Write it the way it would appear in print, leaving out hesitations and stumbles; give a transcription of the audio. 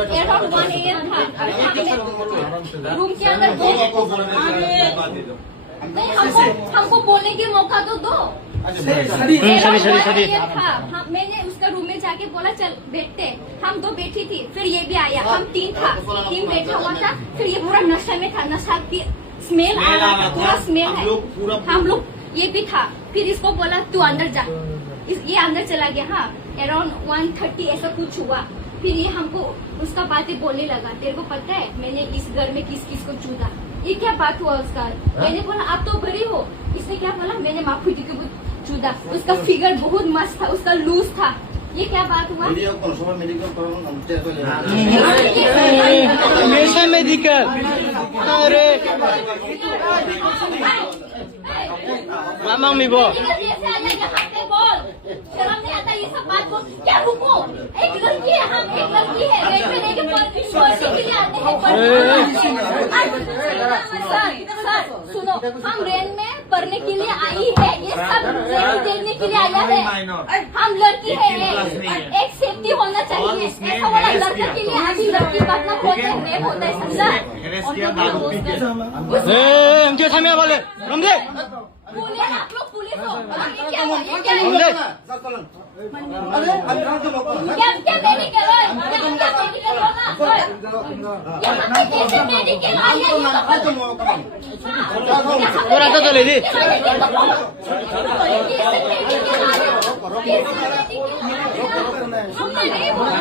Around 1 AM था। Room के अंदर नहीं, हमको बोलने के मौका तो दो। हाँ, मैंने उसका रूम में जाके बोला चल बैठते। हम 2 बैठी थी, फिर ये भी आया, हम 3 बैठा हुआ था। फिर ये पूरा नशा में था, नशा की स्मेल आ रहा था, पूरा स्मेल है। हम लोग ये भी था। फिर इसको बोला तू अंदर जा, ये अंदर चला गया। हाँ, अराउंड 1:30 ऐसा कुछ हुआ। फिर ये हमको उसका बातें बोलने लगा, तेरे को पता है मैंने इस घर में किस किस को चूदा, ये क्या बात हुआ उसका। मैंने बोला आप तो बड़ी हो। इसने क्या बोला, मैंने माफूटी को चूदा। उसका फिगर बहुत मस्त था, उसका लूज था। ये क्या बात हुआ। मेडिकल अरे मामा मिबो शर्म नहीं आता ये सब बात को। क्या रुको, एक लड़की है, हम एक लड़की है, रेट में लेके पढ़ने के लिए आते हैं। सर सुनो, हम रेंट में पढ़ने के लिए आई है, ये सब देखने के लिए आया है। हम लड़की है, एक सेफ्टी होना चाहिए। ऐसा वाला लड़का के लिए अभी लड़की बात ना होते हैं, रेप होता है समझा। हमके समय वाले रमदे पुलिस, आप लोग पुलिस हो। क्या रमदे क्या मेडिकल है, क्या मेडिकल होना कैसे मेडिकल आया। और आता तो ले ली हमने नहीं बोला।